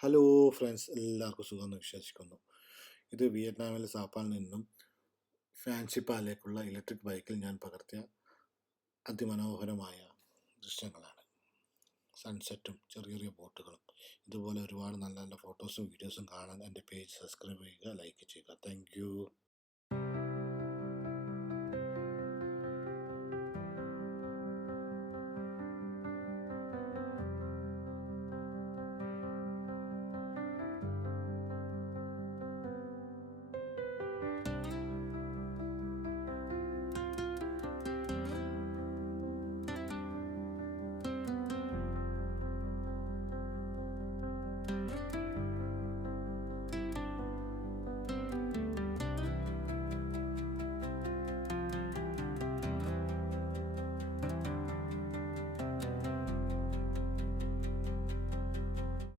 Hello friends, എല്ലാവർക്കും സുഖമെന്ന് വിശ്വസിക്കുന്നു. ഇത് വിയറ്റ്നാമിലെ സാപ്പാനിൽ നിന്നും ഫാൻസി പാലേക്കുള്ള ഇലക്ട്രിക് ബൈക്കിൽ ഞാൻ പകർത്തിയ അതിമനോഹരമായ ദൃശ്യങ്ങളാണ്. സൺസെറ്റും ചെറിയ ചെറിയ ബോട്ടുകളും. ഇതുപോലെ ഒരുപാട് നല്ല നല്ല ഫോട്ടോസും വീഡിയോസും കാണാൻ എൻ്റെ പേജ് സബ്സ്ക്രൈബ് ചെയ്യുക, ലൈക്ക് ചെയ്യുക. Thank you.